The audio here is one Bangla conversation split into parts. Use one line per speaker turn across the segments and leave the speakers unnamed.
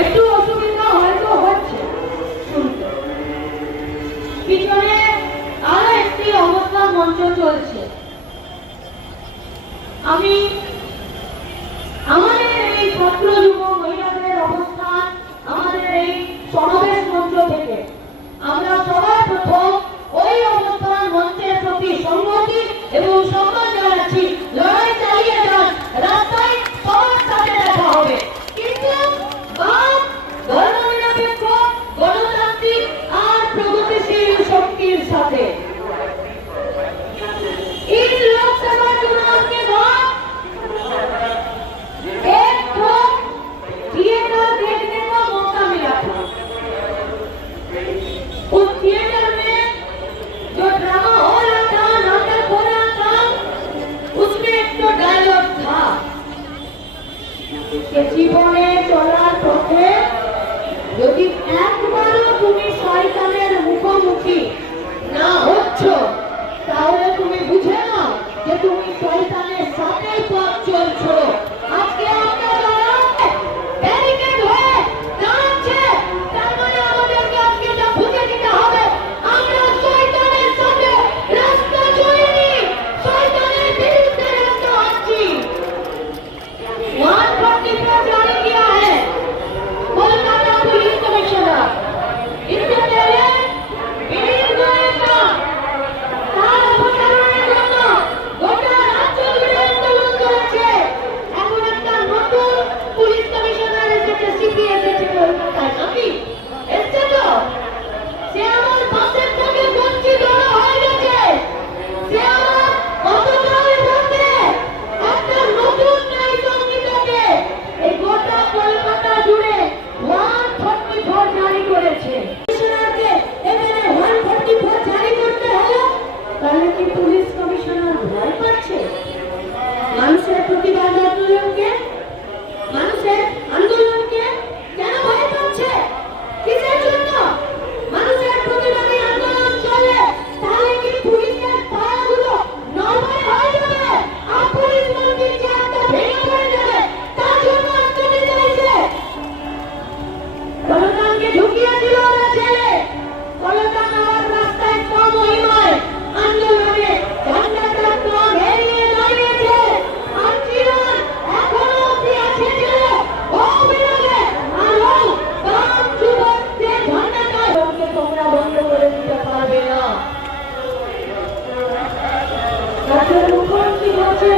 একটু অসুবিধা হয়তো হচ্ছে শুনতে। পিছনে আরও একটি অবস্থা মঞ্চ চলছে। আমি আমাদের এই
ছাত্র যুবক জাতির মুখোমুখি হয়েছে।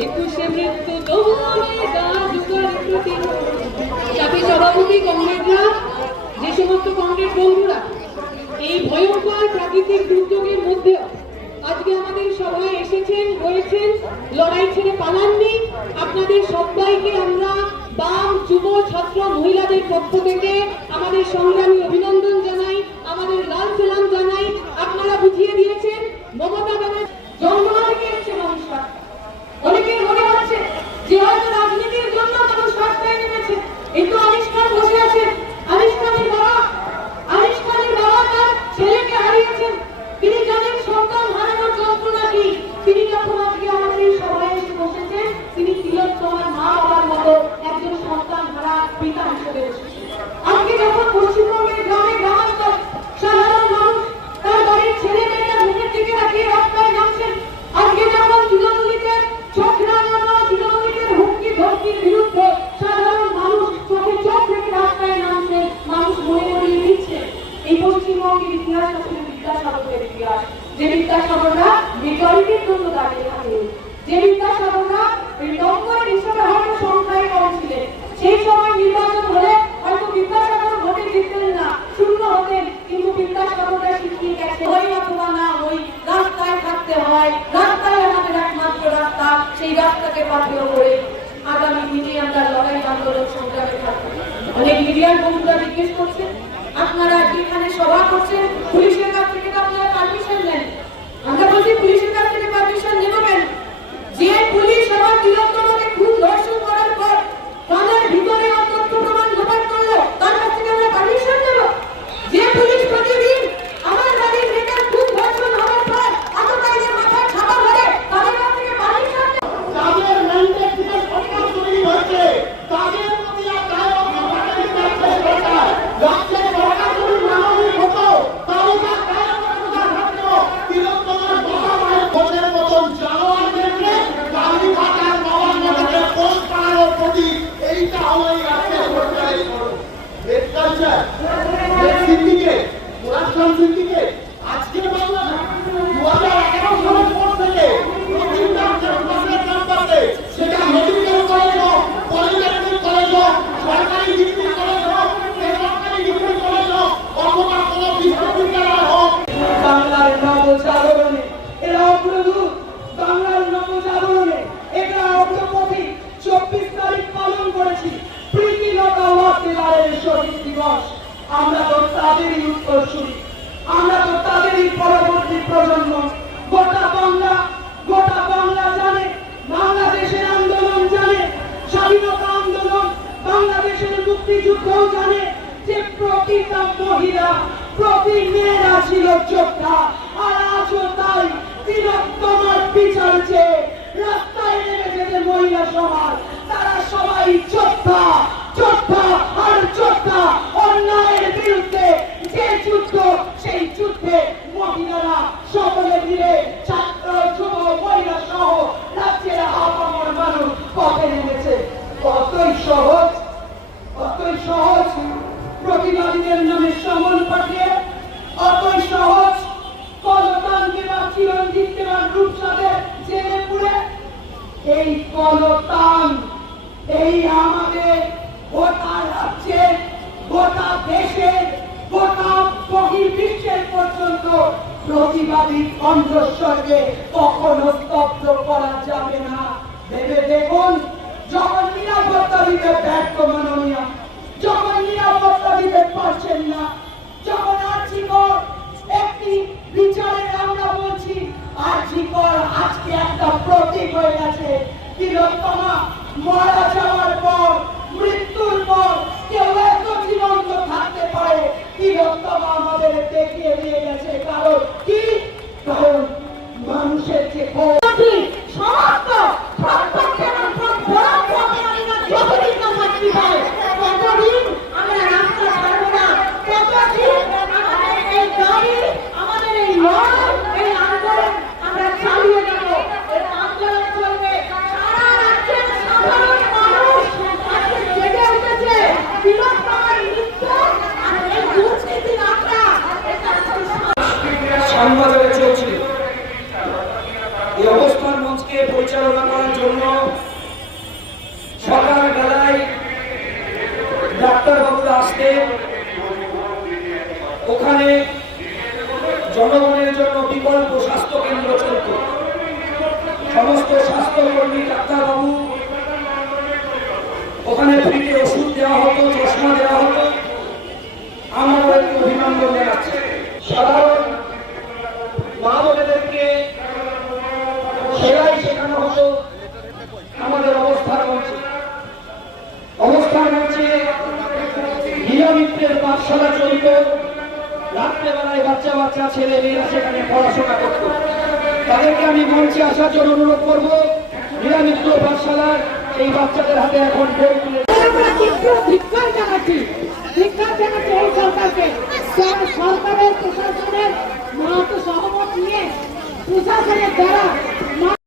একুশে মৃত্যু দৌড়ে গা জোগাড় যে সমস্ত কংগ্রেস বন্ধুরা এই ভয়ঙ্কর প্রাকৃতিক দুর্যোগের মধ্যে আজকে আমাদের সভায় এসেছেন, রয়েছেন, লড়াই ছেড়ে পালাননি। আপনাদের সবাইকে আমরা বাম যুব ছাত্র মহিলাদের পক্ষ থেকে আমাদের সংগ্রামী অভিনন্দন সেই সময় নির্বাচন হলে হয়তো বিদ্যাসাগর ভোটে জিততেন না। শূন্য হতেন কিন্তু বিদ্যাসাগরটা শিখিয়ে গেছে, ওই অথবা না ওই রাস্তায় থাকতে হয়, রাস্তায় আমাদের একমাত্র রাস্তা, সেই রাস্তাকে পাথেয় করে আগামী দিনে আমরা লড়াই আন্দোলন সংগ্রামে থাকব। অনেক মিডিয়ার বন্ধুরা জিজ্ঞেস করছে, আপনারা যেখানে সভা করছেন আমরা তো তাদেরই উত্তরসূরি আমরা তো তাদেরই পরবর্তী প্রজন্ম। গোটা বাংলা গোটা বাংলা জানে, বাংলাদেশের আন্দোলন জানে, স্বাধীনতা আন্দোলন, বাংলাদেশের মুক্তিযুদ্ধও জানে যে প্রতিটা মহিলা, প্রতি
মেয়েরা ছিল যোদ্ধা। আর আজও তাই তিলোত্তমার বিচার চেয়ে রাস্তায় নেমে যেতে মহিলা সমাজ। তারা সবাই এই কলতান এই আমাদের গোটা রাজ্যের, গোটা দেশের, গোটা বহির্বিশ্বের পর্যন্ত প্রতিবাদী কণ্ঠস্বরকে কখনো স্তব্ধ করা যাবে না। ভেবে দেখুন যখন নিরাপত্তা দিতে ব্যর্থ মাননীয় একটা প্রতীক হয়ে গেছে। তিলোত্তমা মারা যাওয়ার পর মৃত্যুর পর কেউ এত জীবন্ত থাকতে পারে তিলোত্তমা আমাদের দেখিয়ে দিয়ে গেছে কারণ কি কারণ মানুষের যে ক্ষোভ
সমস্ত প্রত্যেকের উপর বড় প্রতিনিধিরা যতদিন না মুক্তি পায় ততদিন আমরা রাস্তা ছাড়বো না ততদিন আমাদের এই গাড়ি আমাদের এই লড়াই এই আন্দোলন আমরা চালিয়ে যাব এই আন্দোলন চলবে সারা রাজ্যের সাধারণ মানুষ আজকে জেগে উঠেছে বিরোধ করার নৃত্য আর এই দুষ্কৃতি আমরা এটা আজকে
সংবাদে চলছিল এই অবস্থান পরিচালনা করার জন্য সকালবেলায় ডাক্তারবাবুরা আসতেন ওখানে জনগণের জন্য বিকল্প স্বাস্থ্য কেন্দ্র চলত সমস্ত স্বাস্থ্যকর্মী ডাক্তারবাবু, ওখানে ফ্রিতে ওষুধ দেওয়া হতো, চশমা দেওয়া হতো। আমরা একটু অভিনন্দন জানাচ্ছি। সাধারণ মা বোনেদেরকে সেলাই শেখানো হতো আমাদের অবস্থান মঞ্চে অবস্থান মঞ্চে পাঠশালা চলত রাত্রেবেলায় বাচ্চা বাচ্চা ছেলে মেয়েরা সেখানে পড়াশোনা করত। তাদেরকে আমি মঞ্চে আসার জন্য অনুরোধ করব, নিরামিত্র পাঠশালার সেই বাচ্চাদের হাতে এখন বই
জানাচ্ছি এই সরকারের প্রশাসনের মত সহমত নিয়ে প্রশাসনের দ্বারা